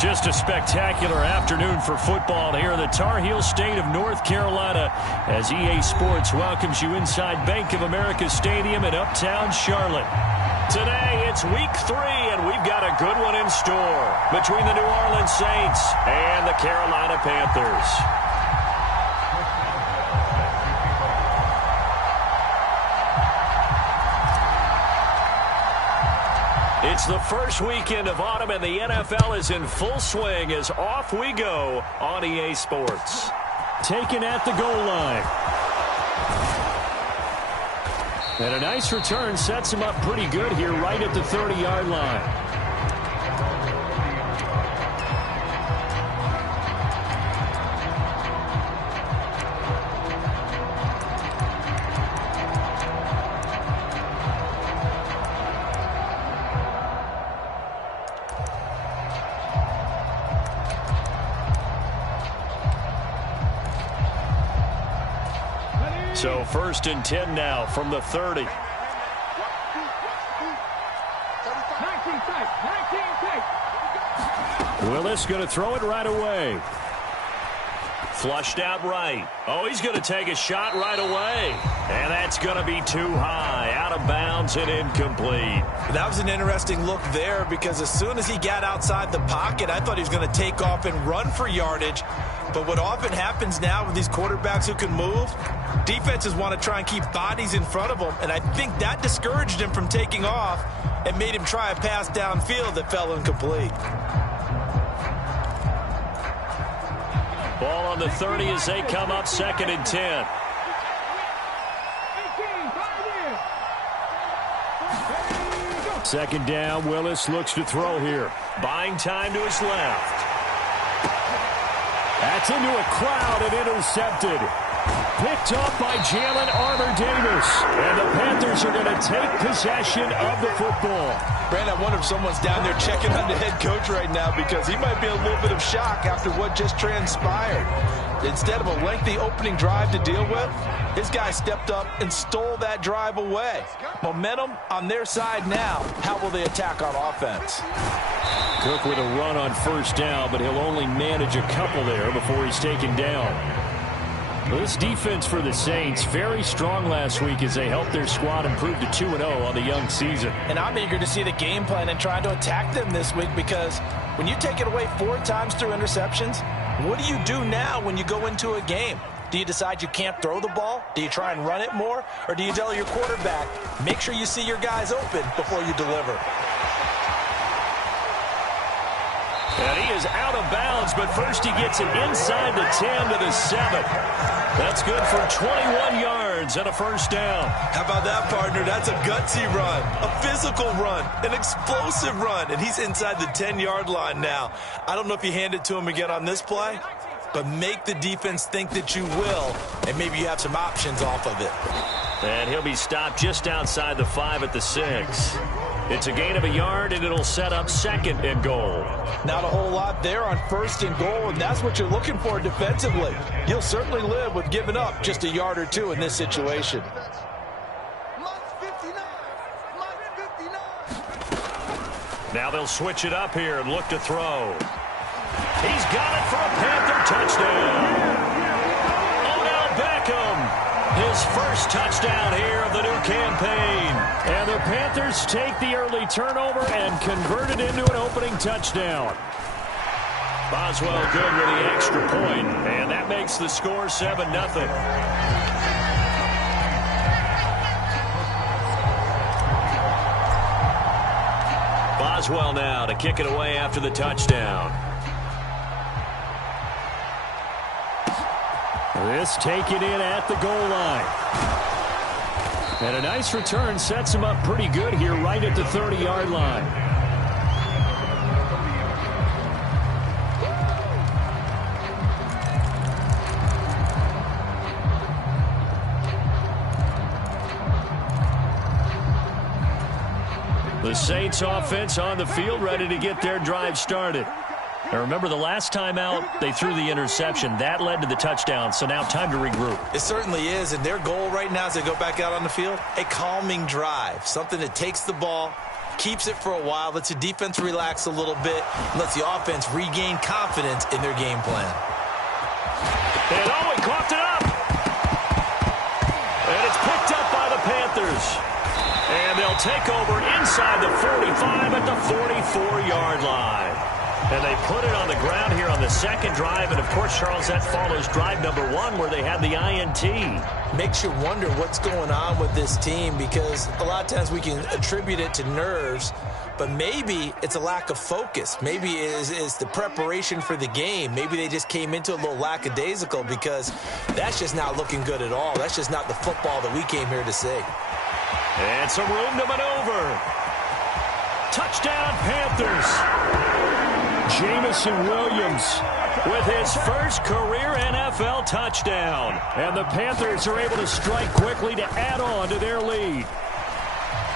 Just a spectacular afternoon for football here in the Tar Heel state of North Carolina as EA Sports welcomes you inside Bank of America Stadium in Uptown Charlotte. Today, it's week 3, and we've got a good one in store between the New Orleans Saints and the Carolina Panthers. It's the first weekend of autumn, and the NFL is in full swing as off we go on EA Sports. Taken at the goal line. And a nice return sets him up pretty good here right at the 30-yard line. So 1st and 10 now from the 30. Willis going to throw it right away. Flushed out right. Oh, he's going to take a shot right away. And that's going to be too high. Out of bounds and incomplete. That was an interesting look there because as soon as he got outside the pocket, I thought he was going to take off and run for yardage. But what often happens now with these quarterbacks who can move, defenses want to try and keep bodies in front of them. And I think that discouraged him from taking off and made him try a pass downfield that fell incomplete. Ball on the 30 as they come up 2nd and 10. Second down, Willis looks to throw here. Buying time to his left. That's into a crowd and intercepted. Picked off by Jalen Armour-Davis. And the Panthers are going to take possession of the football. Brandon, I wonder if someone's down there checking on the head coach right now because he might be in a little bit of shock after what just transpired. Instead of a lengthy opening drive to deal with, his guy stepped up and stole that drive away. Momentum on their side now. How will they attack on offense? Cook with a run on 1st down, but he'll only manage a couple there before he's taken down. Well, this defense for the Saints, very strong last week as they helped their squad improve to 2-0 on the young season. And I'm eager to see the game plan and trying to attack them this week because when you take it away 4 times through interceptions, what do you do now when you go into a game? Do you decide you can't throw the ball? Do you try and run it more? Or do you tell your quarterback, make sure you see your guys open before you deliver? And he is out of bounds, but first he gets it inside the 10 to the 7. That's good for 21 yards and a 1st down. How about that, partner? That's a gutsy run, a physical run, an explosive run, and he's inside the 10-yard line now. I don't know if you hand it to him again on this play, but make the defense think that you will, and maybe you have some options off of it. And he'll be stopped just outside the 5 at the 6. It's a gain of a yard, and it'll set up 2nd and goal. Not a whole lot there on 1st and goal, and that's what you're looking for defensively. You'll certainly live with giving up just a yard or 2 in this situation. Now they'll switch it up here and look to throw. He's got it for a Panther touchdown. Odell Beckham. His first touchdown here of the new campaign. And the Panthers take the early turnover and convert it into an opening touchdown. Boswell good with the extra point, and that makes the score 7-0. Boswell now to kick it away after the touchdown. This taken in at the goal line. And a nice return sets him up pretty good here right at the 30-yard line. The Saints offense on the field ready to get their drive started. Now remember, the last time out, they threw the interception. That led to the touchdown, so now time to regroup. It certainly is, and their goal right now as they go back out on the field, a calming drive, something that takes the ball, keeps it for a while, lets the defense relax a little bit, lets the offense regain confidence in their game plan. And he coughed it up. And it's picked up by the Panthers. And they'll take over inside the 45 at the 44-yard line. And they put it on the ground here on the second drive. And, of course, Charles, that follows drive number 1 where they had the INT. Makes you wonder what's going on with this team, because a lot of times we can attribute it to nerves, but maybe it's a lack of focus. Maybe it's the preparation for the game. Maybe they just came into a little lackadaisical, because that's just not looking good at all. That's just not the football that we came here to see. And some room to maneuver. Touchdown, Panthers. Jamison Williams with his first career NFL touchdown. And the Panthers are able to strike quickly to add on to their lead.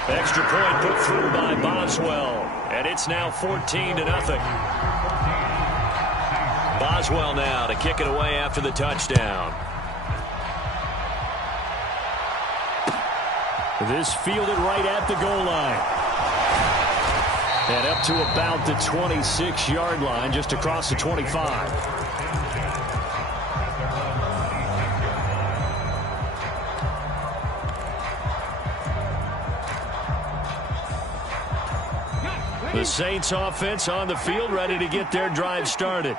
Extra point put through by Boswell. And it's now 14-0. Boswell now to kick it away after the touchdown. This fielded right at the goal line. And up to about the 26-yard line, just across the 25. The Saints offense on the field, ready to get their drive started.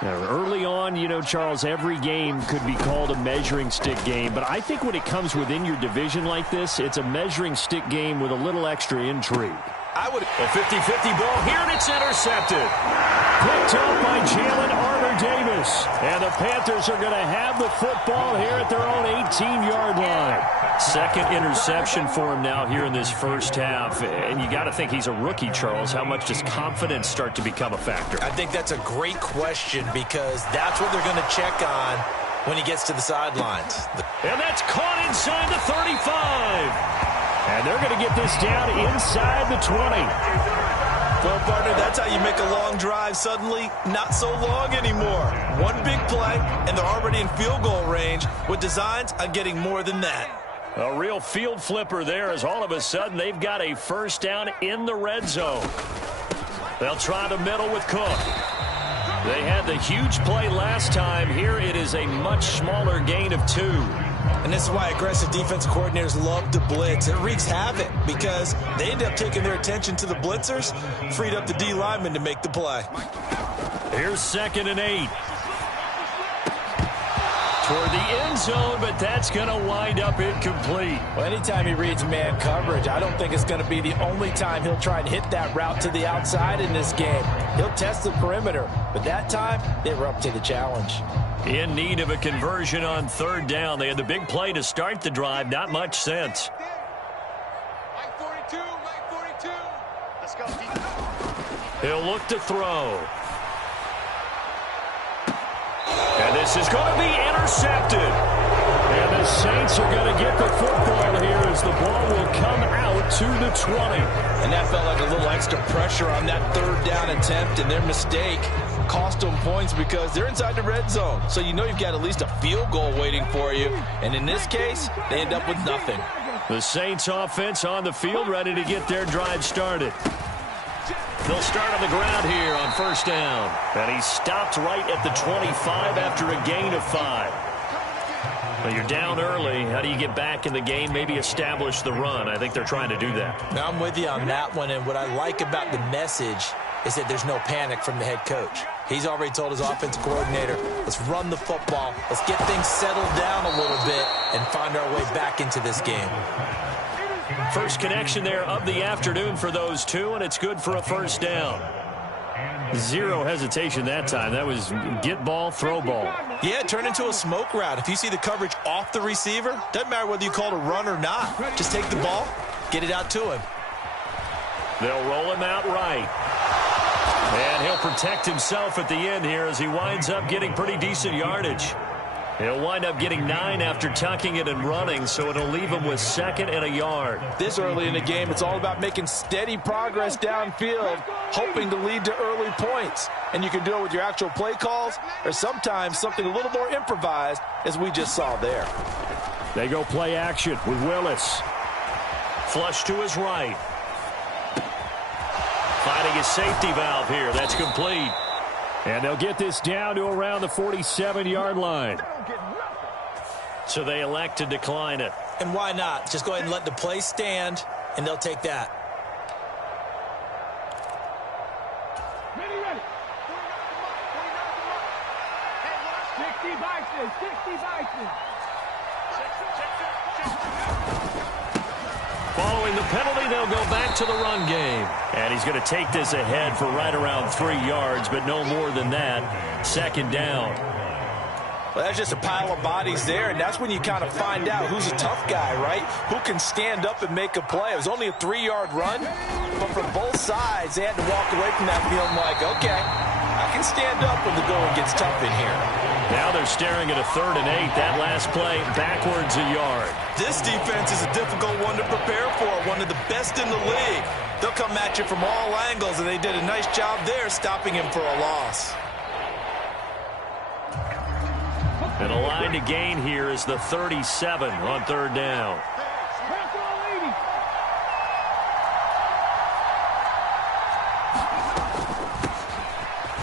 Now, early on, you know, Charles, every game could be called a measuring stick game. But I think when it comes within your division like this, it's a measuring stick game with a little extra intrigue. A 50-50 ball here, and it's intercepted. Picked up by Jalen Armour-Davis. And the Panthers are going to have the football here at their own 18-yard line. Second interception for him now here in this first half. And you got to think he's a rookie, Charles. How much does confidence start to become a factor? I think that's a great question, because that's what they're going to check on when he gets to the sidelines. And that's caught inside the 35. And they're going to get this down inside the 20. Well, partner, that's how you make a long drive suddenly not so long anymore. One big play, and they're already in field goal range with designs on getting more than that. A real field flipper there, as all of a sudden they've got a first down in the red zone. They'll try the middle with Cook. They had the huge play last time. Here it is a much smaller gain of 2. And this is why aggressive defense coordinators love to blitz. It wreaks havoc, because they end up taking their attention to the blitzers, freed up the D lineman to make the play. Here's 2nd and 8. Toward the end zone, but that's going to wind up incomplete. Well, anytime he reads man coverage, I don't think it's going to be the only time he'll try and hit that route to the outside in this game. He'll test the perimeter, but that time they were up to the challenge. In need of a conversion on 3rd down. They had the big play to start the drive. Not much sense. Line 42. Let's go. He'll look to throw. And this is going to be intercepted. And the Saints are going to get the football here as the ball will come out to the 20. And that felt like a little extra pressure on that 3rd down attempt, and their mistake cost them points because they're inside the red zone. So you know you've got at least a field goal waiting for you. And in this case, they end up with nothing. The Saints offense on the field, ready to get their drive started. They'll start on the ground here on 1st down. And he stopped right at the 25 after a gain of 5. Well, you're down early. How do you get back in the game? Maybe establish the run. I think they're trying to do that. Now, I'm with you on that one. And what I like about the message is that there's no panic from the head coach. He's already told his offensive coordinator, let's run the football. Let's get things settled down a little bit and find our way back into this game. First connection there of the afternoon for those two, and it's good for a 1st down. Zero hesitation that time. That was get ball, throw ball. Yeah, turn into a smoke route. If you see the coverage off the receiver, doesn't matter whether you call it a run or not. Just take the ball, get it out to him. They'll roll him out right. And he'll protect himself at the end here as he winds up getting pretty decent yardage. He'll wind up getting 9 after tucking it and running, so it'll leave him with 2nd and a yard. This early in the game, it's all about making steady progress downfield, hoping to lead to early points. And you can do it with your actual play calls or sometimes something a little more improvised, as we just saw there. They go play action with Willis. Flush to his right. finding his safety valve here. That's complete. And they'll get this down to around the 47-yard line. So they elect to decline it. And why not? Just go ahead and let the play stand, and they'll take that. Ready. 60 Bison, 60 Bison. Following the penalty, they'll go back to the run game. And he's going to take this ahead for right around 3 yards, but no more than that. 2nd down. Well, that's just a pile of bodies there, and that's when you kind of find out who's a tough guy, right? Who can stand up and make a play. It was only a 3-yard run, but from both sides, they had to walk away from that feeling like, okay, I can stand up when the going gets tough in here. Now they're staring at a 3rd and 8. That last play, backwards a yard. This defense is a difficult one to prepare for, one of the best in the league. They'll come at you from all angles, and they did a nice job there stopping him for a loss. And a line to gain here is the 37 on 3rd down.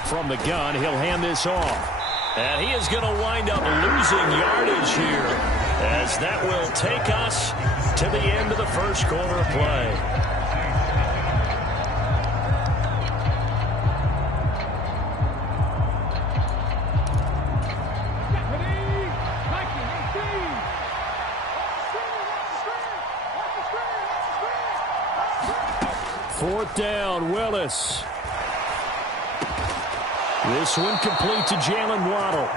From the gun, he'll hand this off. And he is going to wind up losing yardage here, as that will take us to the end of the first quarter of play. Fourth down, Willis. This one complete to Jalen Waddle.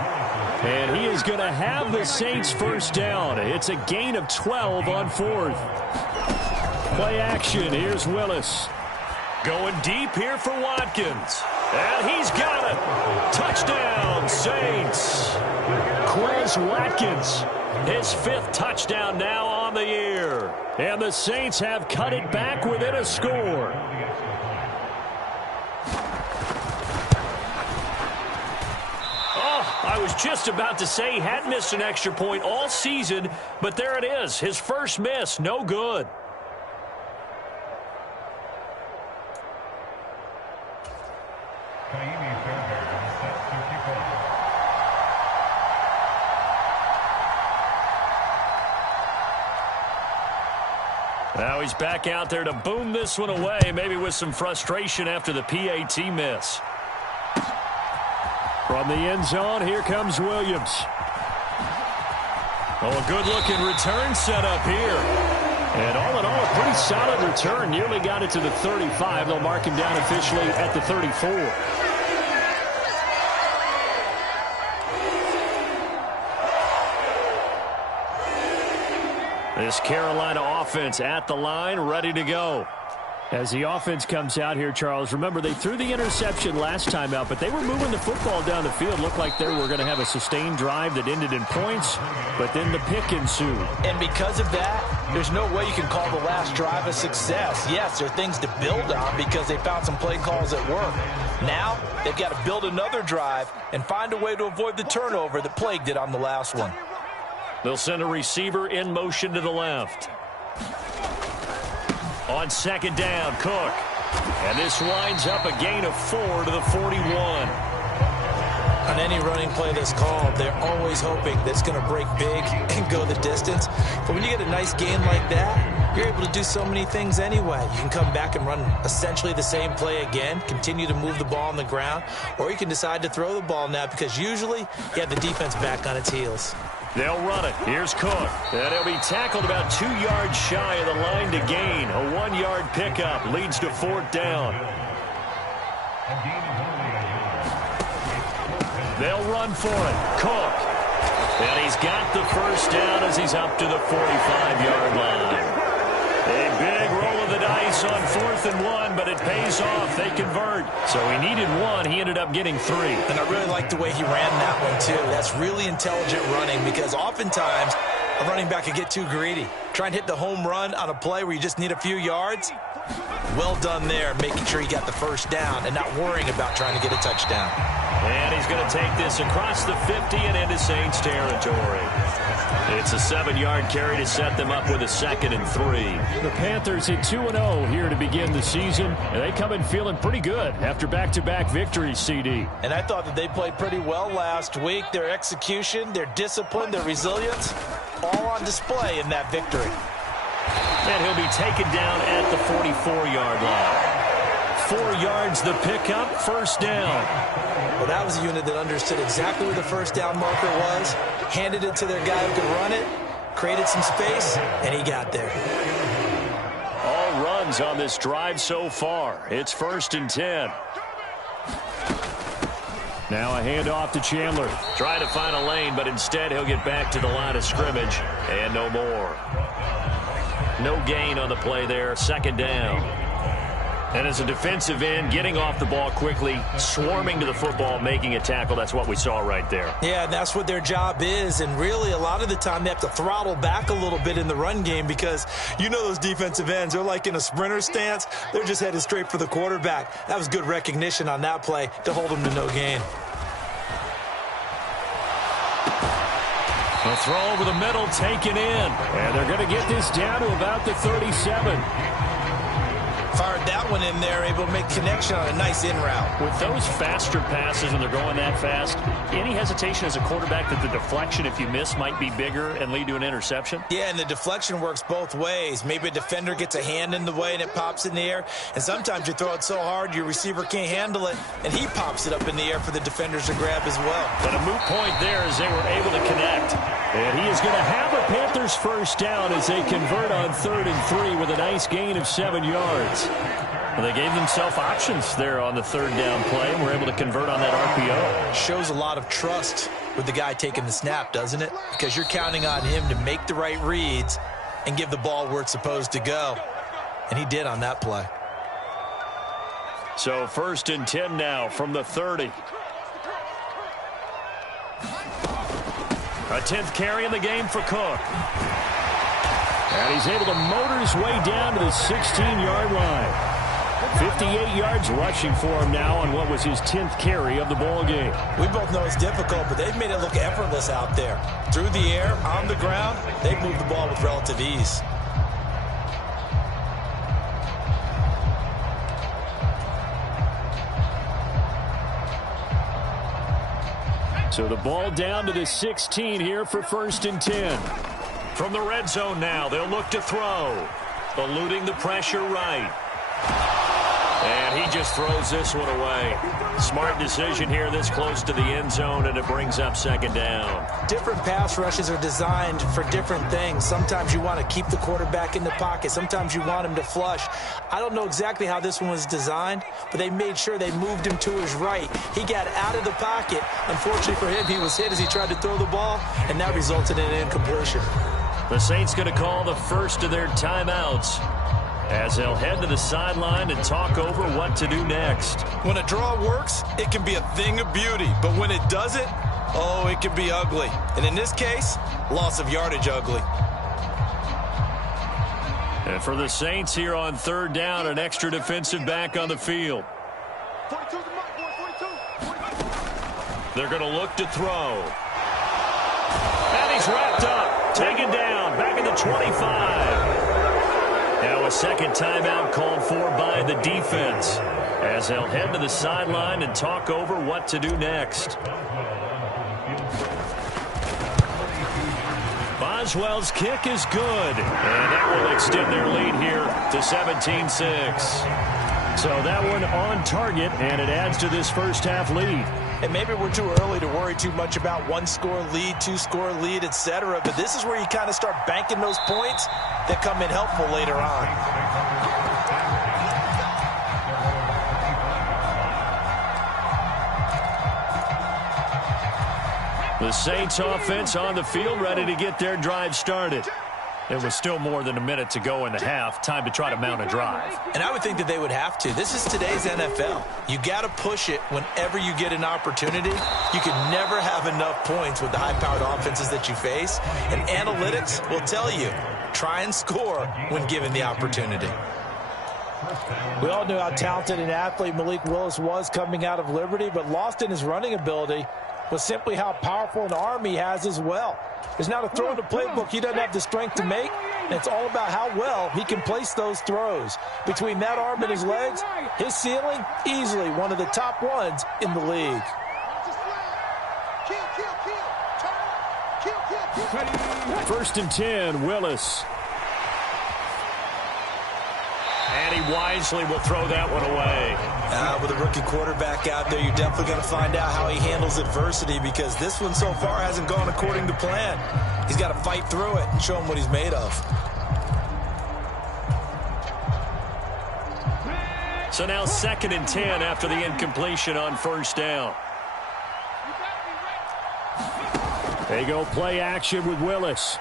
And he is going to have the Saints first down. It's a gain of 12 on 4th. Play action. Here's Willis. Going deep here for Watkins. And he's got it. Touchdown, Saints. Quez Watkins. His 5th touchdown now on the year. And the Saints have cut it back within a score. I was just about to say he hadn't missed an extra point all season, but there it is. His first miss, no good. Now he's back out there to boom this one away, maybe with some frustration after the PAT miss. From the end zone, here comes Williams. Oh, a good-looking return set up here. And all in all, a pretty solid return. Nearly got it to the 35. They'll mark him down officially at the 34. This Carolina offense at the line, ready to go. As the offense comes out here, Charles, remember they threw the interception last time out, but they were moving the football down the field. Looked like they were going to have a sustained drive that ended in points, but then the pick ensued. And because of that, there's no way you can call the last drive a success. Yes, there are things to build on because they found some play calls that work. Now, they've got to build another drive and find a way to avoid the turnover that plagued it on the last one. They'll send a receiver in motion to the left. On 2nd down, Cook. And this winds up a gain of 4 to the 41. On any running play that's called, they're always hoping that it's going to break big and go the distance. But when you get a nice gain like that, you're able to do so many things anyway. You can come back and run essentially the same play again, continue to move the ball on the ground, or you can decide to throw the ball now because usually you have the defense back on its heels. They'll run it. Here's Cook. And he'll be tackled about 2 yards shy of the line to gain. A 1-yard pickup leads to 4th down. They'll run for it. Cook. And he's got the first down as he's up to the 45-yard line. A big roll of the dice on 4th and 1, but it pays off. They convert. So he needed 1. He ended up getting 3. And I really like the way he ran that one, too. That's really intelligent running because oftentimes a running back could get too greedy. Try and hit the home run on a play where you just need a few yards. Well done there, making sure he got the first down and not worrying about trying to get a touchdown. And he's going to take this across the 50 and into Saints territory. It's a 7-yard carry to set them up with a 2nd and 3. The Panthers at 2-0 here to begin the season, and they come in feeling pretty good after back-to-back victories, CD. And I thought that they played pretty well last week. Their execution, their discipline, their resilience, all on display in that victory. And he'll be taken down at the 44-yard line. 4 yards the pickup, first down. Well, that was a unit that understood exactly where the first down marker was, handed it to their guy who could run it, created some space, and he got there. All runs on this drive so far. It's 1st and 10. Now a handoff to Chandler. Trying to find a lane, but instead he'll get back to the line of scrimmage, and no more. No gain on the play there, 2nd down. And as a defensive end, getting off the ball quickly, swarming to the football, making a tackle, that's what we saw right there. Yeah, and that's what their job is. And really, a lot of the time, they have to throttle back a little bit in the run game because you know those defensive ends, they're like in a sprinter stance. They're just headed straight for the quarterback. That was good recognition on that play to hold them to no gain. A throw over the middle, taken in. And they're going to get this down to about the 37. Fired that one in there, able to make connection on a nice in route. With those faster passes when they're going that fast, any hesitation as a quarterback that the deflection, if you miss, might be bigger and lead to an interception? Yeah, and the deflection works both ways. Maybe a defender gets a hand in the way and it pops in the air. And sometimes you throw it so hard your receiver can't handle it, and he pops it up in the air for the defenders to grab as well. But a moot point there as they were able to connect. And he is going to have a Panthers first down as they convert on 3rd and 3 with a nice gain of 7 yards. Well, they gave themselves options there on the 3rd down play and were able to convert on that RPO. Shows a lot of trust with the guy taking the snap, doesn't it? Because you're counting on him to make the right reads and give the ball where it's supposed to go. And he did on that play. So 1st and 10 now from the 30. A 10th carry in the game for Cook. And he's able to motor his way down to the 16-yard line. 58 yards rushing for him now on what was his 10th carry of the ball game. We both know it's difficult, but they've made it look effortless out there. Through the air, on the ground, they've moved the ball with relative ease. So the ball down to the 16 here for 1st and 10. From the red zone now, they'll look to throw. Eluding the pressure right. And he just throws this one away. Smart decision here this close to the end zone, and it brings up 2nd down. Different pass rushes are designed for different things. Sometimes you want to keep the quarterback in the pocket. Sometimes you want him to flush. I don't know exactly how this one was designed, but they made sure they moved him to his right. He got out of the pocket. Unfortunately for him, he was hit as he tried to throw the ball, and that resulted in an incompletion. The Saints going to call the first of their timeouts as they'll head to the sideline and talk over what to do next. When a draw works, it can be a thing of beauty. But when it doesn't, oh, it can be ugly. And in this case, loss of yardage ugly. And for the Saints here on 3rd down, an extra defensive back on the field. They're going to look to throw. And he's wrapped up, taken down, back at the 25. Now a 2nd timeout called for by the defense as they'll head to the sideline and talk over what to do next. Boswell's kick is good, and that will extend their lead here to 17-6. So that one on target, and it adds to this first half lead. And maybe we're too early to worry too much about 1-score lead, 2-score lead, etc. But this is where you kind of start banking those points that come in helpful later on. The Saints offense on the field, ready to get their drive started. There was still more than a minute to go in the half. Time to try to mount a drive. And I would think that they would have to. This is today's NFL. You got to push it whenever you get an opportunity. You can never have enough points with the high-powered offenses that you face. And analytics will tell you, try and score when given the opportunity. We all knew how talented an athlete Malik Willis was coming out of Liberty, but lost in his running ability was simply how powerful an arm he has as well. There's not a throw in the playbook he doesn't have the strength to make, and it's all about how well he can place those throws. Between that arm and his legs, his ceiling, easily one of the top ones in the league. First and 10, Willis. And he wisely will throw that one away. With a rookie quarterback out there, you're definitely going to find out how he handles adversity, because this one so far hasn't gone according to plan. He's got to fight through it and show him what he's made of. So now 2nd and 10 after the incompletion on first down. They go play action with Willis.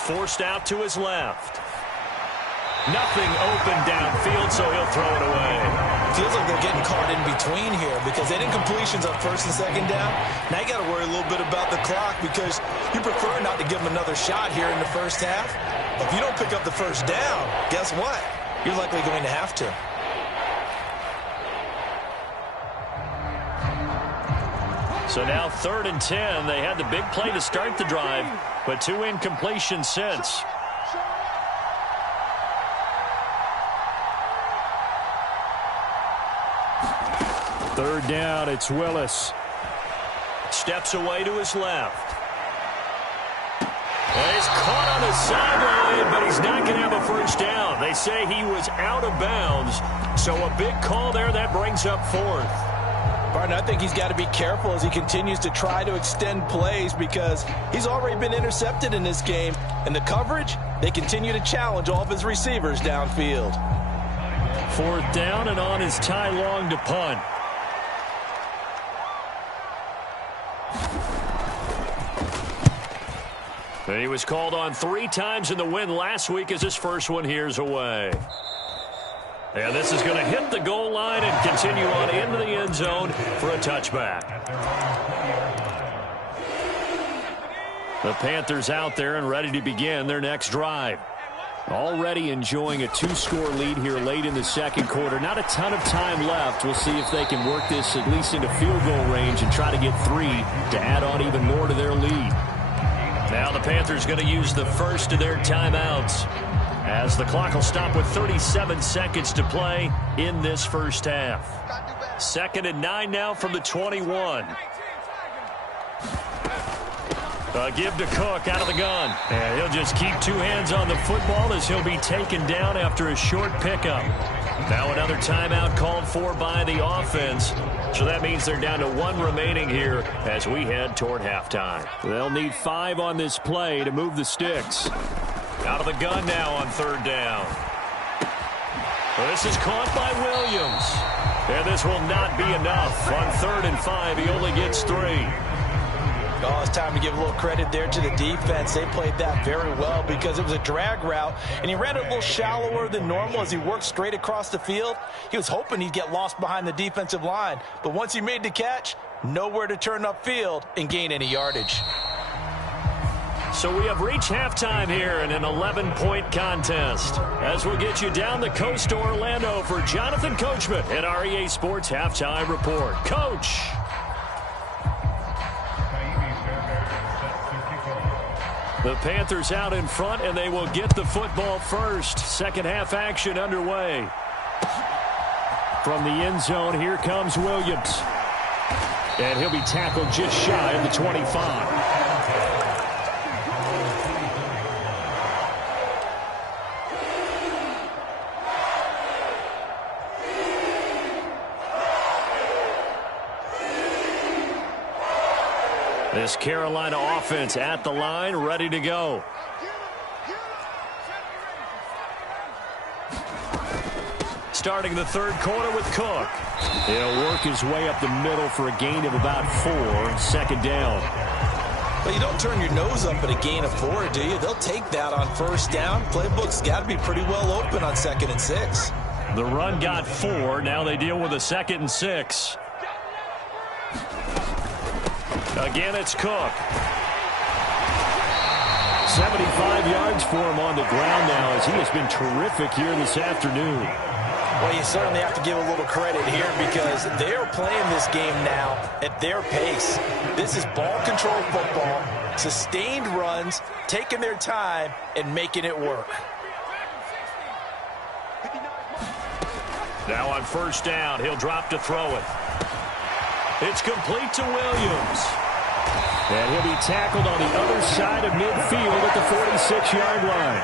Forced out to his left. Nothing open downfield, so he'll throw it away. Feels like they're getting caught in between here, because they didn't completions on 1st and 2nd down. Now you got to worry a little bit about the clock, because you prefer not to give them another shot here in the first half. But if you don't pick up the first down, guess what? You're likely going to have to. So now 3rd and 10. They had the big play to start the drive, but 2 incompletions since. Third down, it's Willis. Steps away to his left. Well, he's caught on his sideline, but he's not going to have a first down. They say he was out of bounds, so a big call there that brings up 4th. Barton, I think he's got to be careful as he continues to try to extend plays, because he's already been intercepted in this game. And the coverage, they continue to challenge all of his receivers downfield. 4th down, and on is Ty Long to punt. He was called on 3 times in the win last week as his first one here's away. And this is going to hit the goal line and continue on into the end zone for a touchback. The Panthers out there and ready to begin their next drive. Already enjoying a 2-score lead here late in the second quarter. Not a ton of time left. We'll see if they can work this at least into field goal range and try to get 3 to add on even more to their lead. Now the Panthers going to use the first of their timeouts, as the clock will stop with 37 seconds to play in this first half. 2nd and 9 now from the 21. Give to Cook out of the gun. And he'll just keep 2 hands on the football as he'll be taken down after a short pickup. Now another timeout called for by the offense. So that means they're down to 1 remaining here as we head toward halftime. They'll need 5 on this play to move the sticks. Out of the gun now on 3rd down. Well, this is caught by Williams. And this will not be enough. On 3rd and 5, he only gets 3. Oh, it's time to give a little credit there to the defense. They played that very well, because it was a drag route, and he ran it a little shallower than normal as he worked straight across the field. He was hoping he'd get lost behind the defensive line, but once he made the catch, nowhere to turn upfield and gain any yardage. So we have reached halftime here in an 11-point contest, as we'll get you down the coast to Orlando for Jonathan Coachman at our EA Sports Halftime Report. Coach. The Panthers out in front, and they will get the football first. Second half action underway. From the end zone, here comes Williams. And he'll be tackled just shy of the 25. This Carolina offense at the line, ready to go. Starting the 3rd quarter with Cook. He'll work his way up the middle for a gain of about 4. 2nd down. But you don't turn your nose up at a gain of 4, do you? They'll take that on 1st down. Playbook's got to be pretty well open on 2nd and 6. The run got 4. Now they deal with a 2nd and 6. Again, it's Cook. 75 yards for him on the ground now, as he has been terrific here this afternoon. Well, you certainly have to give a little credit here because they are playing this game now at their pace. This is ball control football, sustained runs, taking their time, and making it work. Now on first down, he'll drop to throw it. It's complete to Williams. And he'll be tackled on the other side of midfield at the 46-yard line.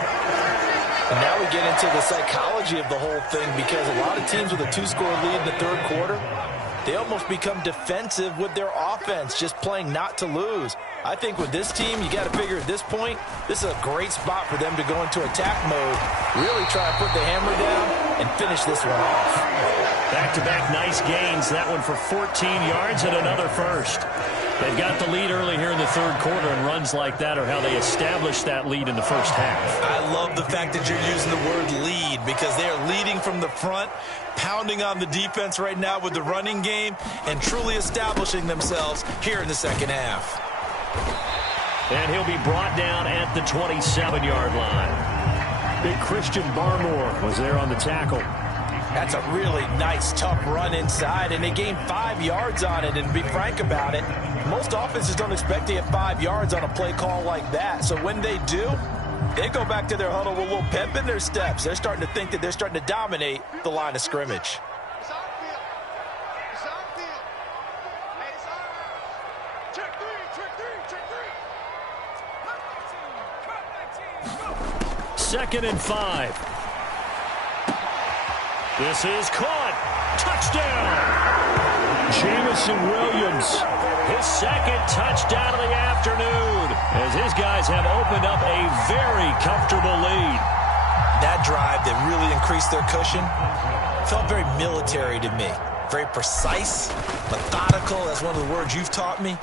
And now we get into the psychology of the whole thing because a lot of teams with a two-score lead in the third quarter, they almost become defensive with their offense, just playing not to lose. I think with this team, you got to figure at this point, this is a great spot for them to go into attack mode, really try and put the hammer down and finish this one off. Back-to-back nice gains, that one for 14 yards and another first. They've got the lead early here in the third quarter, and runs like that are how they establish that lead in the first half. I love the fact that you're using the word lead because they are leading from the front, pounding on the defense right now with the running game, and truly establishing themselves here in the second half. And he'll be brought down at the 27-yard line. Big Christian Barmore was there on the tackle. That's a really nice, tough run inside, and they gained 5 yards on it. And to be frank about it, most offenses don't expect to get 5 yards on a play call like that. So when they do, they go back to their huddle with a little pep in their steps. They're starting to think that they're starting to dominate the line of scrimmage. Second and 5. This is caught. Touchdown. Jamison Williams. His second touchdown of the afternoon, as his guys have opened up a very comfortable lead. That drive that really increased their cushion felt very military to me. Very precise, methodical, that's one of the words you've taught me.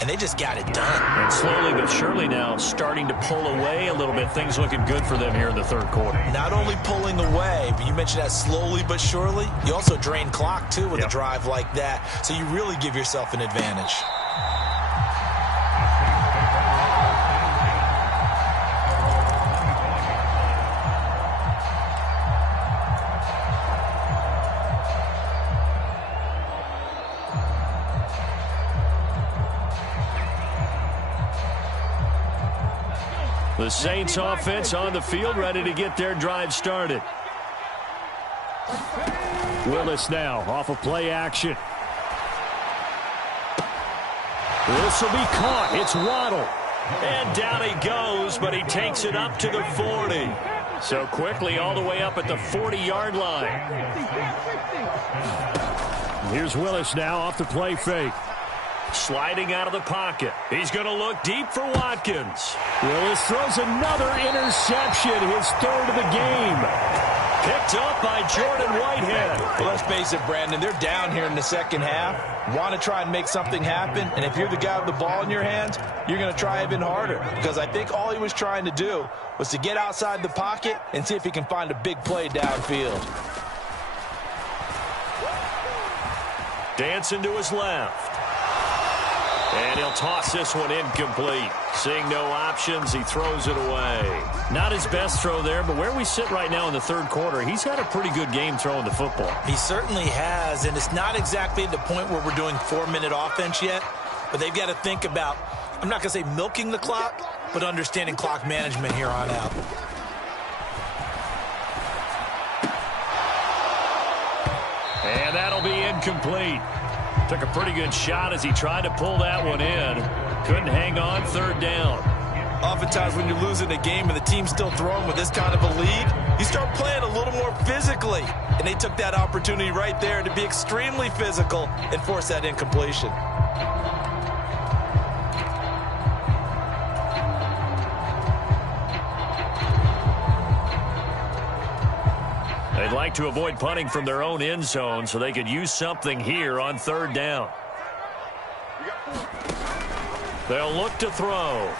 And they just got it done. And slowly but surely now starting to pull away a little bit. Things looking good for them here in the third quarter. Not only pulling away, but you mentioned that slowly but surely. You also drain clock, too, with a drive like that. So you really give yourself an advantage. The Saints offense on the field, ready to get their drive started. Willis now off of play action. This will be caught. It's Waddle. And down he goes, but he takes it up to the 40. So quickly all the way up at the 40-yard line. Here's Willis now off the play fake. Sliding out of the pocket. He's going to look deep for Watkins. Willis throws another interception, his third of the game. Picked up by Jordan Whitehead. Well, let's face it, Brandon, they're down here in the second half. Want to try and make something happen, and if you're the guy with the ball in your hands, you're going to try even harder. Because I think all he was trying to do was to get outside the pocket and see if he can find a big play downfield. Dancing to his left. And he'll toss this one incomplete. Seeing no options, he throws it away. Not his best throw there, but where we sit right now in the third quarter, he's had a pretty good game throwing the football. He certainly has, and it's not exactly the point where we're doing 4-minute offense yet, but they've got to think about, I'm not going to say milking the clock, but understanding clock management here on out. And that'll be incomplete. Took a pretty good shot as he tried to pull that one in. Couldn't hang on, third down. Oftentimes when you're losing a game and the team's still throwing with this kind of a lead, you start playing a little more physically. And they took that opportunity right there to be extremely physical and force that incompletion. They'd like to avoid punting from their own end zone so they could use something here on third down. They'll look to throw.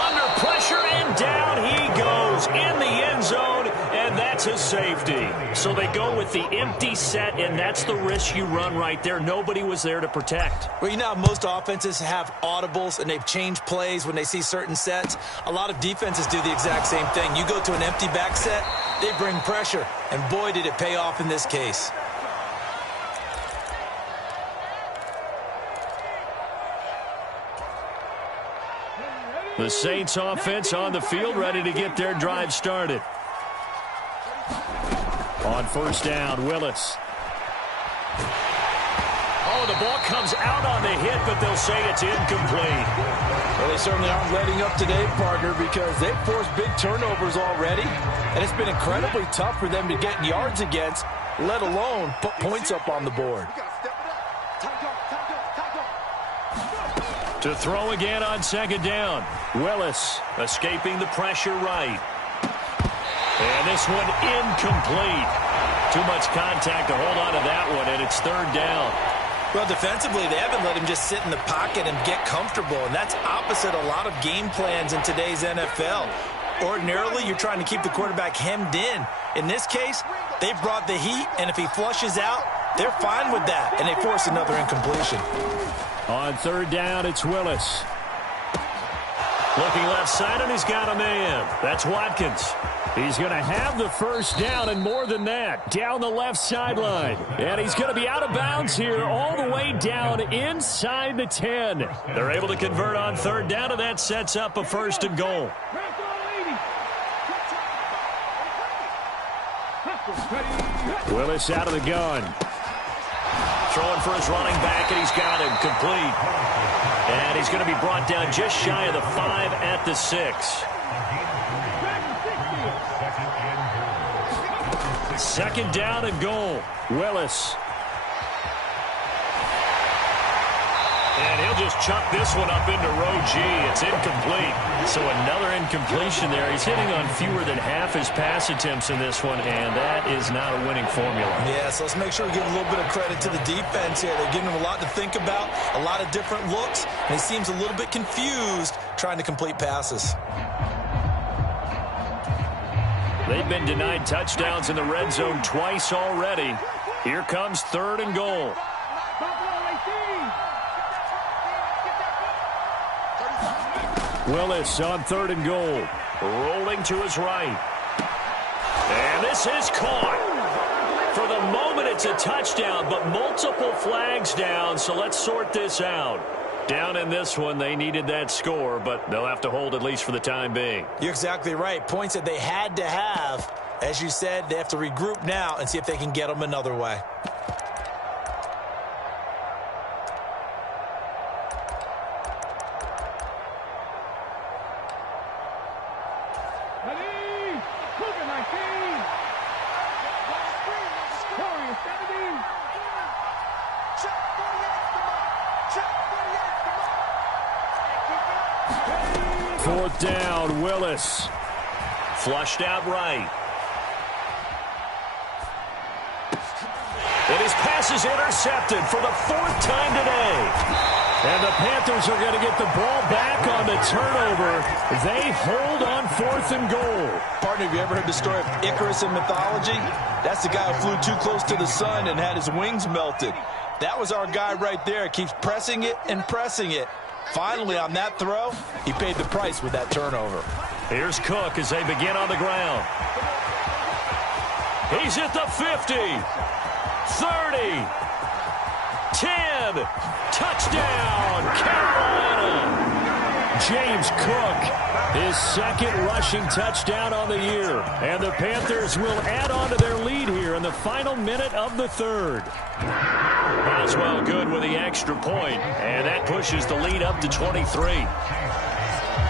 Under pressure, and down he goes in the end zone, and that's gets a safety. So they go with the empty set, and that's the risk you run right there. Nobody was there to protect. Well, you know how most offenses have audibles and they've changed plays when they see certain sets? A lot of defenses do the exact same thing. You go to an empty back set, they bring pressure, and boy, did it pay off in this case. The Saints offense on the field, ready to get their drive started. On first down, Willis. Oh, the ball comes out on the hit, but they'll say it's incomplete. Well, they certainly aren't letting up today, partner, because they've forced big turnovers already, and it's been incredibly tough for them to get yards against, let alone put points up on the board. To throw again on second down. Willis Escaping the pressure right. And this one incomplete. Too much contact to hold on to that one, and it's third down. Well, defensively, they haven't let him just sit in the pocket and get comfortable, and that's opposite a lot of game plans in today's NFL. Ordinarily, you're trying to keep the quarterback hemmed in. In this case, they brought the heat, and if he flushes out, they're fine with that, and they force another incompletion. on third down. It's Willis. Looking left side, and he's got a man. That's Watkins. He's going to have the first down, and more than that, down the left sideline. And he's going to be out of bounds here all the way down inside the 10. They're able to convert on third down, and that sets up a first and goal. Willis out of the gun. Throwing for his running back, and he's got him complete. And he's going to be brought down just shy of the 5 at the 6. Second down and goal. Willis. And he'll just chuck this one up into row G. It's incomplete. So another incompletion there. He's hitting on fewer than half his pass attempts in this one, and that is not a winning formula. Yeah, so let's make sure we give a little bit of credit to the defense here. They're giving him a lot to think about, a lot of different looks, and he seems a little bit confused trying to complete passes. They've been denied touchdowns in the red zone twice already. Here comes third and goal. Willis on third and goal. Rolling to his right. And this is caught. For the moment, it's a touchdown, but multiple flags down, so let's sort this out. Down in this one, they needed that score, but they'll have to hold at least for the time being. You're exactly right. Points that they had to have. As you said, they have to regroup now and see if they can get them another way. Fourth down, Willis. Flushed out right. And his pass is intercepted for the 4th time today. And the Panthers are going to get the ball back on the turnover. They hold on 4th and goal. Partner, have you ever heard the story of Icarus in mythology? That's the guy who flew too close to the sun and had his wings melted. That was our guy right there. Keeps pressing it and pressing it. Finally, on that throw, he paid the price with that turnover. Here's Cook as they begin on the ground. He's at the 50, 30, 10, touchdown, Carolina. James Cook, his second rushing touchdown on the year. And the Panthers will add on to their lead here in the final minute of the third. Boswell good with the extra point, and that pushes the lead up to 23.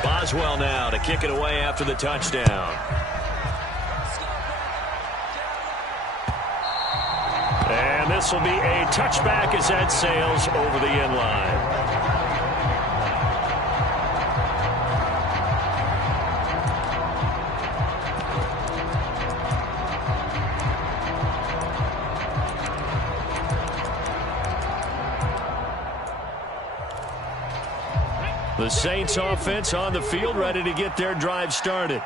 Boswell now to kick it away after the touchdown. And this will be a touchback as that sails over the end line. The Saints offense on the field ready to get their drive started.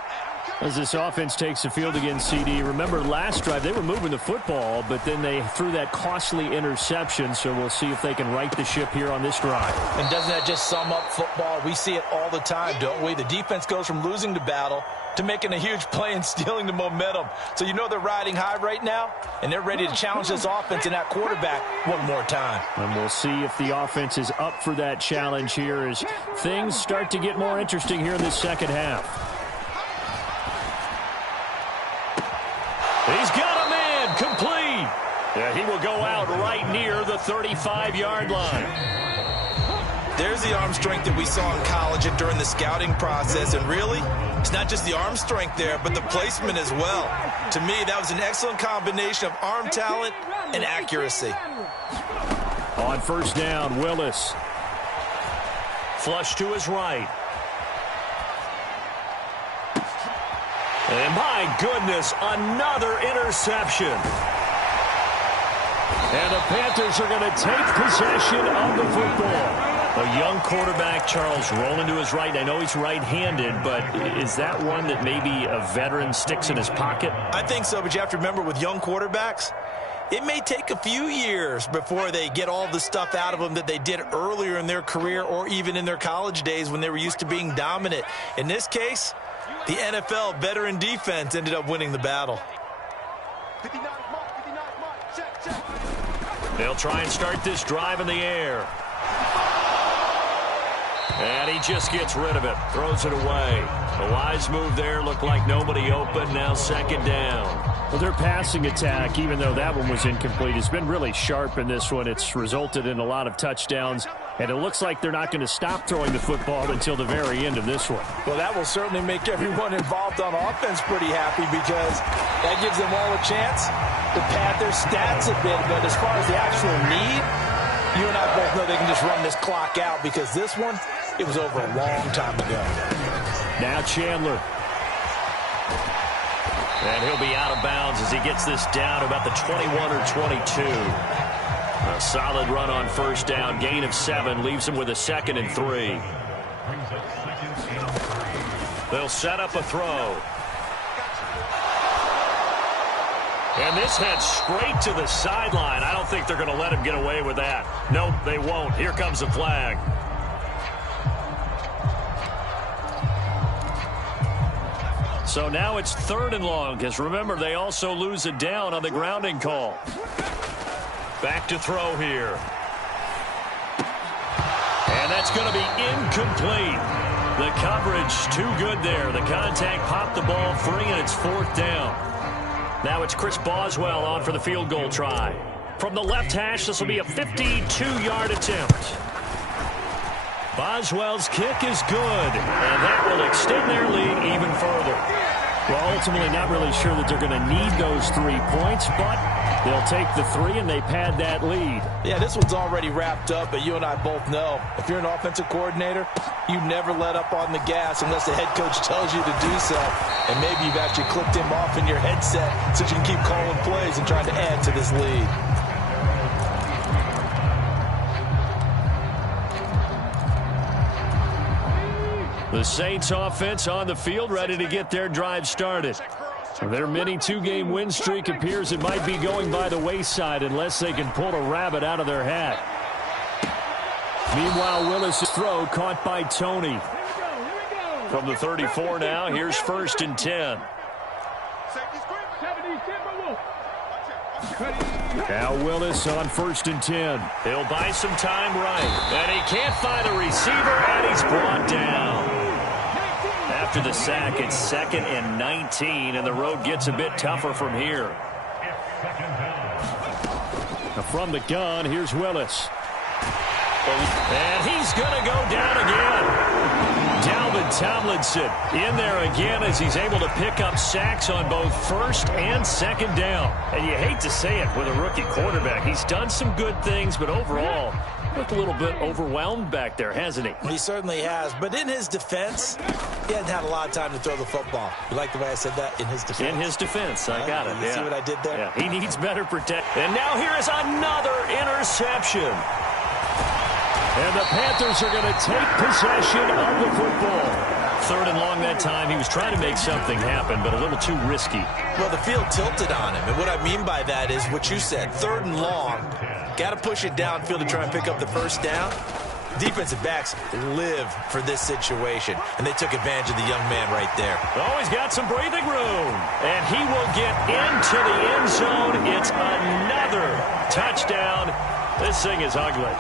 As this offense takes the field against CD, remember last drive they were moving the football, but then they threw that costly interception, so we'll see if they can right the ship here on this drive. And doesn't that just sum up football? We see it all the time, don't we? The defense goes from losing the battle to making a huge play and stealing the momentum. So you know they're riding high right now, and they're ready to challenge this offense and that quarterback one more time. And we'll see if the offense is up for that challenge here as things start to get more interesting here in this second half. He's got a man complete. Yeah, he will go out right near the 35-yard line. There's the arm strength that we saw in college and during the scouting process. And really, it's not just the arm strength there, but the placement as well. To me, that was an excellent combination of arm talent and accuracy. On first down, Willis. Flush to his right. And my goodness, another interception. And the Panthers are going to take possession of the football. A young quarterback, Charles, rolling to his right. I know he's right-handed, but is that one that maybe a veteran sticks in his pocket? I think so, but you have to remember with young quarterbacks, it may take a few years before they get all the stuff out of them that they did earlier in their career or even in their college days when they were used to being dominant. In this case, the NFL veteran defense ended up winning the battle. They'll try and start this drive in the air. And he just gets rid of it, throws it away. A wise move there, looked like nobody open, now second down. Well, their passing attack, even though that one was incomplete, has been really sharp in this one. It's resulted in a lot of touchdowns, and it looks like they're not going to stop throwing the football until the very end of this one. Well, that will certainly make everyone involved on offense pretty happy because that gives them all a chance to pad their stats a bit. But as far as the actual need, you and I both know they can just run this clock out because this one, it was over a long time ago. Now Chandler. And he'll be out of bounds as he gets this down to about the 21 or 22. A solid run on first down. Gain of 7 leaves him with a 2nd and 3. They'll set up a throw. And this heads straight to the sideline. I don't think they're going to let him get away with that. Nope, they won't. Here comes the flag. So now it's 3rd and long, because remember, they also lose a down on the grounding call. Back to throw here. And that's going to be incomplete. The coverage too good there. The contact popped the ball free, and it's 4th down. Now it's Chris Boswell on for the field goal try. From the left hash, this will be a 52-yard attempt. Boswell's kick is good, and that will extend their lead even further. Well, ultimately not really sure that they're going to need those 3 points, but they'll take the 3 and they pad that lead. Yeah, this one's already wrapped up, but you and I both know if you're an offensive coordinator, you never let up on the gas unless the head coach tells you to do so. And maybe you've actually clicked him off in your headset so you can keep calling plays and trying to add to this lead. The Saints offense on the field, ready to get their drive started. Their mini 2-game win streak appears it might be going by the wayside unless they can pull a rabbit out of their hat. Meanwhile, Willis' throw caught by Tony. From the 34 now, here's 1st and 10. Now Willis on 1st and 10. He'll buy some time right. And he can't find a receiver, and he's brought down. After the sack, it's 2nd and 19, and the road gets a bit tougher from here. Now from the gun, here's Willis. And he's going to go down again. Dalvin Tomlinson in there again as he's able to pick up sacks on both 1st and 2nd down. And you hate to say it with a rookie quarterback. He's done some good things, but overall, looked a little bit overwhelmed back there, hasn't he? He certainly has. But in his defense, he hadn't had a lot of time to throw the football. You like the way I said that? In his defense. In his defense. I got it. You see what I did there? Yeah, he needs better protection. And now here is another interception. And the Panthers are going to take possession of the football. 3rd and long that time. He was trying to make something happen, but a little too risky. Well, the field tilted on him, and what I mean by that is what you said, 3rd and long. Got to push it downfield to try and pick up the first down. Defensive backs live for this situation, and they took advantage of the young man right there. Oh, he's got some breathing room, and he will get into the end zone. It's another touchdown. This thing is ugly.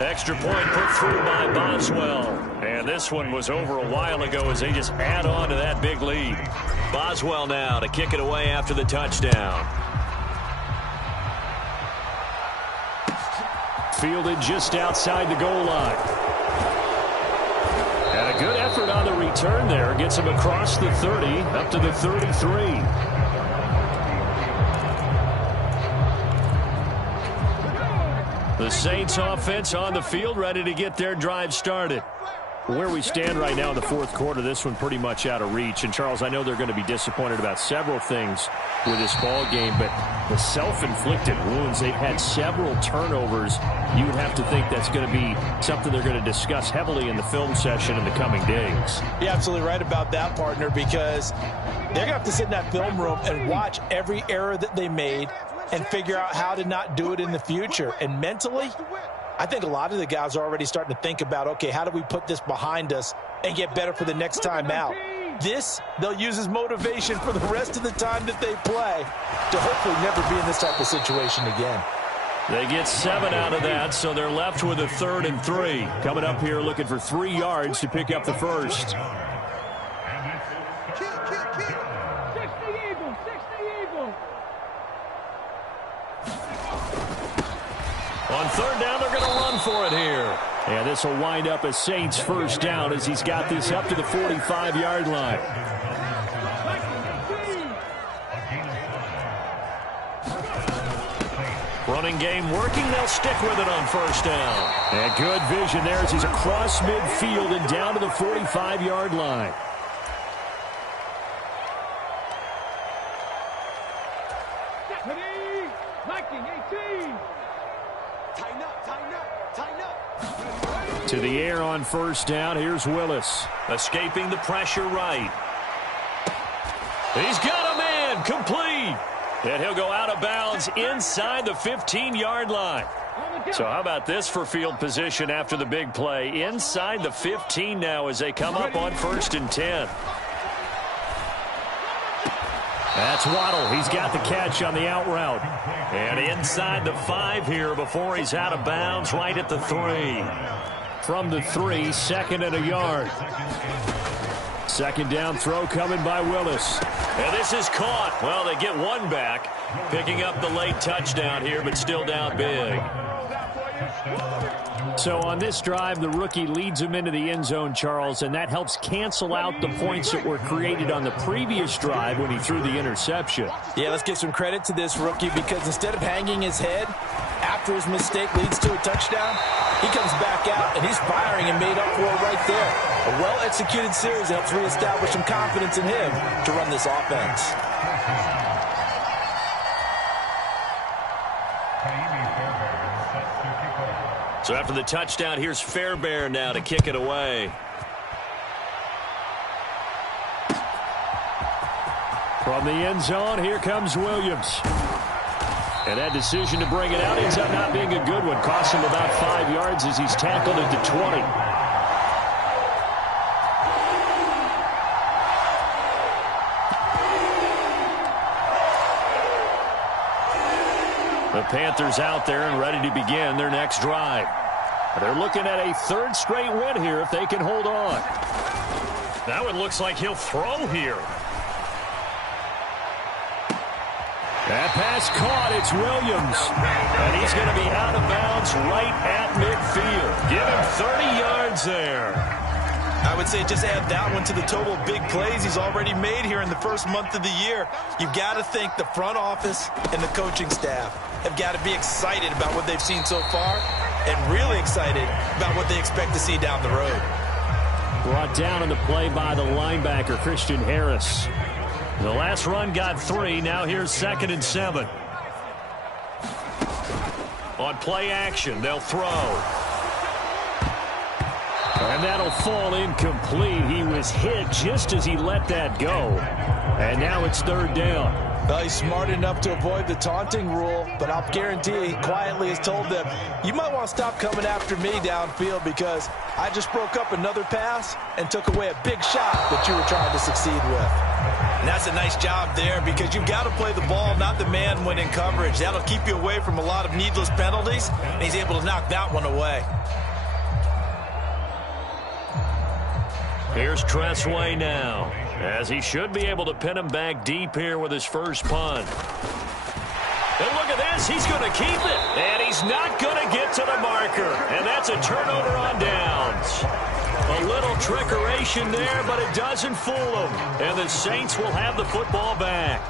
Extra point put through by Boswell. And this one was over a while ago as they just add on to that big lead. Boswell now to kick it away after the touchdown. Fielded just outside the goal line. And a good effort on the return there. Gets him across the 30, up to the 33. The Saints offense on the field, ready to get their drive started. Where we stand right now in the 4th quarter, this one pretty much out of reach. And, Charles, I know they're going to be disappointed about several things with this ball game, but the self-inflicted wounds, they've had several turnovers. You would have to think that's going to be something they're going to discuss heavily in the film session in the coming days. You're absolutely right about that, partner, because they're going to have to sit in that film room and watch every error that they made and figure out how to not do it in the future. And mentally, I think a lot of the guys are already starting to think about, okay, how do we put this behind us and get better for the next time out? This, they'll use as motivation for the rest of the time that they play to hopefully never be in this type of situation again. They get 7 out of that, so they're left with a 3rd and 3. Coming up here looking for 3 yards to pick up the first. On 3rd down, they're going to run for it here. And this will wind up a Saints first down as he's got this up to the 45-yard line. Running game working. They'll stick with it on 1st down. And good vision there as he's across midfield and down to the 45-yard line. To the air on 1st down. Here's Willis. Escaping the pressure right. He's got a man. Complete. And he'll go out of bounds inside the 15-yard line. So how about this for field position after the big play? Inside the 15 now as they come up on 1st and 10. That's Waddle. He's got the catch on the out route. And inside the 5 here before he's out of bounds right at the 3. From the 3, 2nd and a yard. 2nd down throw coming by Willis. And this is caught. Well, they get one back, picking up the late touchdown here, but still down big. So on this drive, the rookie leads him into the end zone, Charles, and that helps cancel out the points that were created on the previous drive when he threw the interception. Yeah, let's give some credit to this rookie because instead of hanging his head after his mistake leads to a touchdown, he comes back out and he's firing and made up for it right there. A well-executed series helps reestablish some confidence in him to run this offense. So after the touchdown, here's Fairbairn now to kick it away. From the end zone, here comes Williams. And that decision to bring it out ends up not being a good one. Costs him about 5 yards as he's tackled at the 20. The Panthers out there and ready to begin their next drive. They're looking at a 3rd straight win here if they can hold on. That one looks like he'll throw here. That pass caught. It's Williams. And he's going to be out of bounds right at midfield. Give him 30 yards there. I would say just add that one to the total of big plays he's already made here in the first month of the year. You've got to think the front office and the coaching staff have got to be excited about what they've seen so far and really excited about what they expect to see down the road. Brought down on the play by the linebacker, Christian Harris. The last run got 3. Now here's 2nd and 7. On play action, they'll throw. And that'll fall incomplete. He was hit just as he let that go. And now it's third down. Well, he's smart enough to avoid the taunting rule, but I'll guarantee he quietly has told them, you might want to stop coming after me downfield because I just broke up another pass and took away a big shot that you were trying to succeed with. And that's a nice job there because you've got to play the ball, not the man when in coverage. That'll keep you away from a lot of needless penalties, and he's able to knock that one away. Here's Tressway now, as he should be able to pin him back deep here with his first punt. And look at this. He's going to keep it. And he's not going to get to the marker. And that's a turnover on downs. A little trickeration there, but it doesn't fool them. And the Saints will have the football back.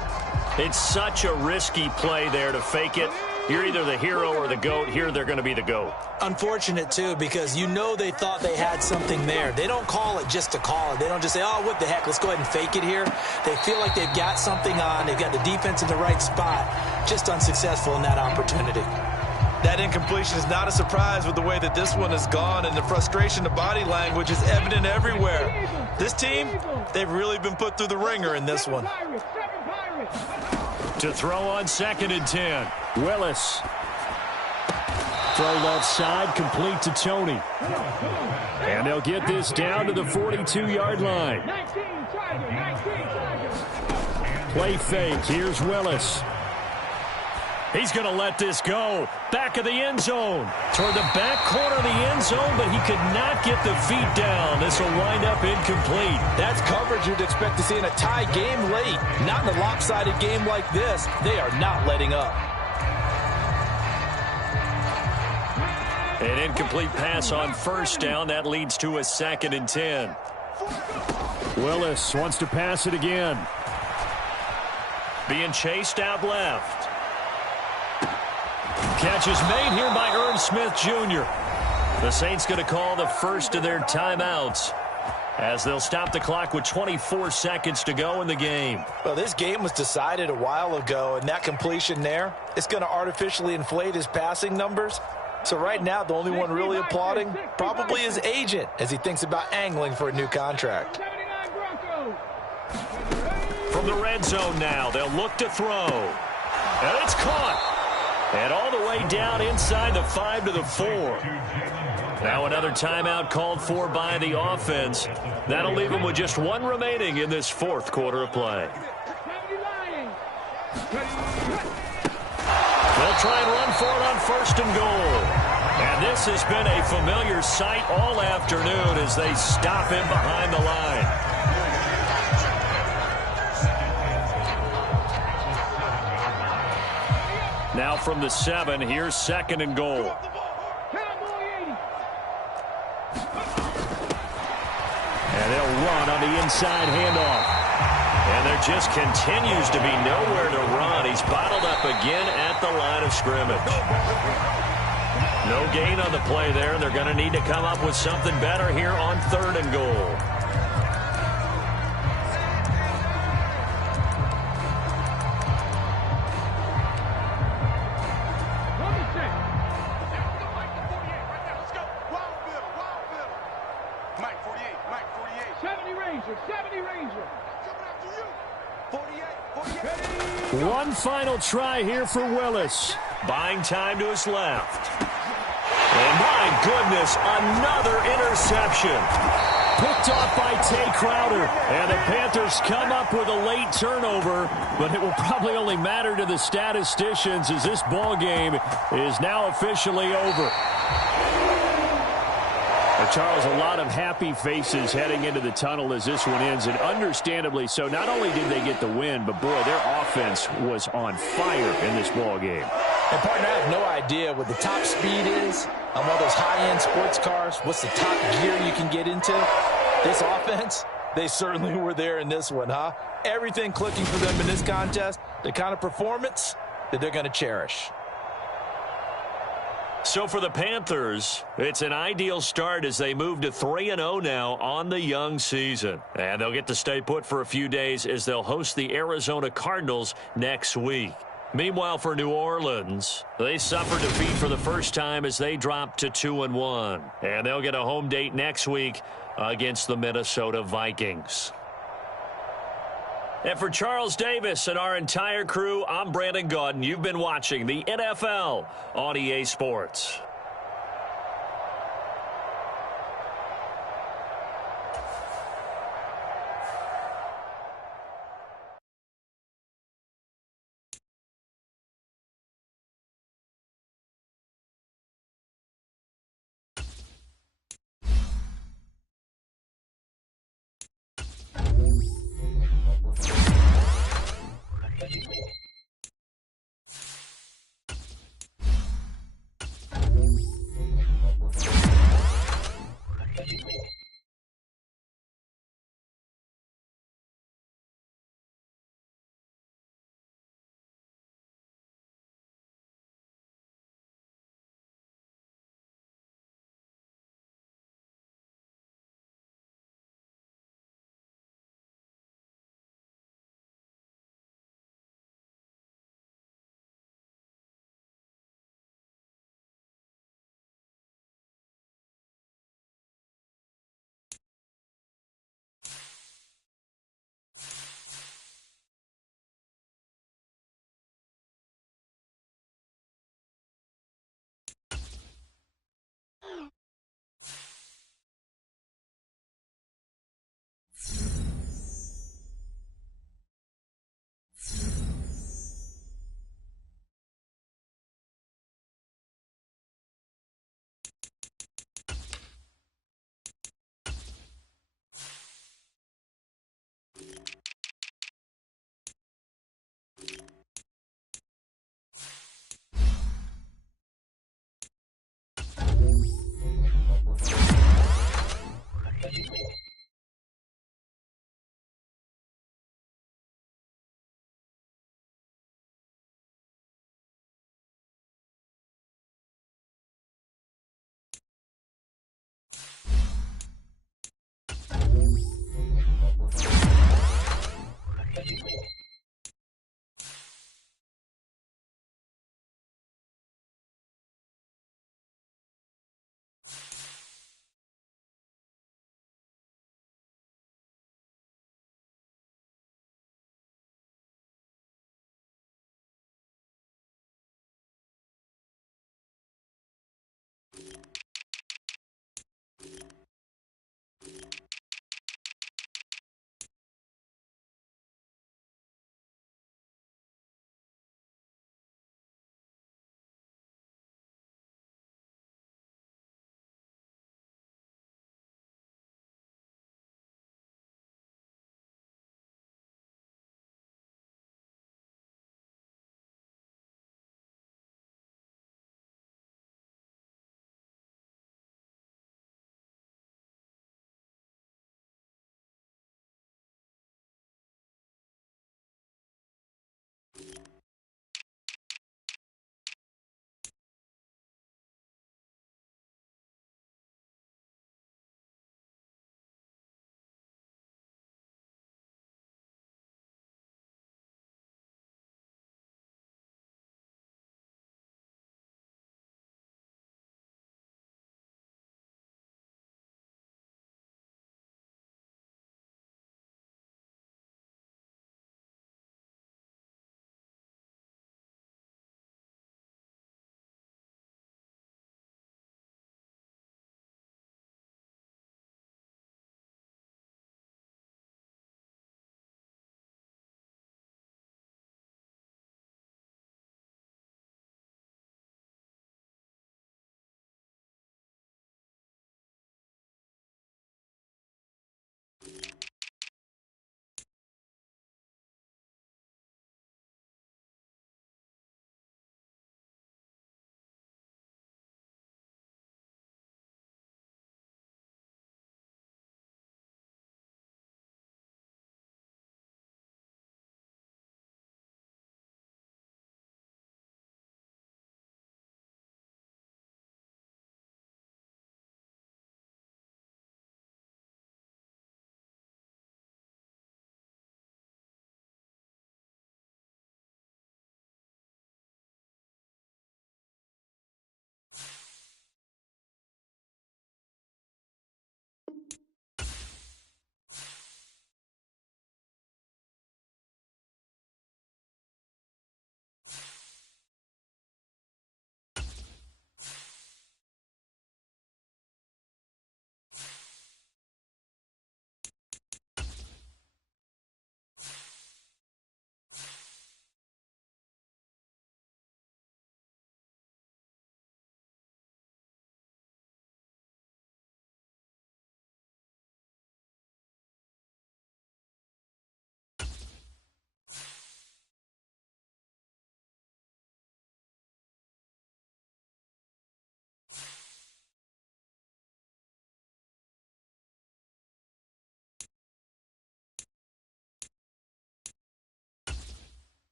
It's such a risky play there to fake it. You're either the hero or the GOAT. Here they're going to be the GOAT. Unfortunate, too, because you know they thought they had something there. They don't call it just to call it. They don't just say, oh, what the heck, let's go ahead and fake it here. They feel like they've got something on. They've got the defense in the right spot. Just unsuccessful in that opportunity. That incompletion is not a surprise with the way that this one has gone, and the frustration, the body language is evident everywhere. This team, they've really been put through the ringer in this one. To throw on 2nd and 10. Willis. Throw left side, complete to Tony. And they'll get this down to the 42-yard line. Play fake. Here's Willis. He's going to let this go. Back of the end zone. Toward the back corner of the end zone, but he could not get the feet down. This will wind up incomplete. That's coverage you'd expect to see in a tie game late. Not in a lopsided game like this. They are not letting up. An incomplete pass on first down. That leads to a 2nd and 10. Willis wants to pass it again. Being chased out left. Catch is made here by Irv Smith Jr. The Saints going to call the first of their timeouts as they'll stop the clock with 24 seconds to go in the game. Well, this game was decided a while ago, and that completion there, it's going to artificially inflate his passing numbers. So right now, the only one really applauding probably his agent as he thinks about angling for a new contract. From the red zone now, they'll look to throw. And it's caught. And all the way down inside the 5 to the 4. Now another timeout called for by the offense. That'll leave them with just one remaining in this fourth quarter of play. They'll try and run for it on 1st and goal. And this has been a familiar sight all afternoon as they stop him behind the line. Now from the 7, here's 2nd and goal. And they'll run on the inside handoff. And there just continues to be nowhere to run. He's bottled up again at the line of scrimmage. No gain on the play there. They're going to need to come up with something better here on 3rd and goal. One final try here for Willis. Buying time to his left. And my goodness, another interception. Picked off by Tay Crowder. And the Panthers come up with a late turnover, but it will probably only matter to the statisticians as this ball game is now officially over. Charles, a lot of happy faces heading into the tunnel as this one ends, and understandably so. Not only did they get the win, but boy, their offense was on fire in this ball game. And partner, I have no idea what the top speed is on one of those high-end sports cars. What's the top gear you can get into? This offense, they certainly were there in this one, huh? Everything clicking for them in this contest, the kind of performance that they're going to cherish. So for the Panthers, it's an ideal start as they move to 3-0 now on the young season. And they'll get to stay put for a few days as they'll host the Arizona Cardinals next week. Meanwhile, for New Orleans, they suffered defeat for the first time as they dropped to 2-1. And they'll get a home date next week against the Minnesota Vikings. And for Charles Davis and our entire crew, I'm Brandon Gaudin. You've been watching the NFL on EA Sports.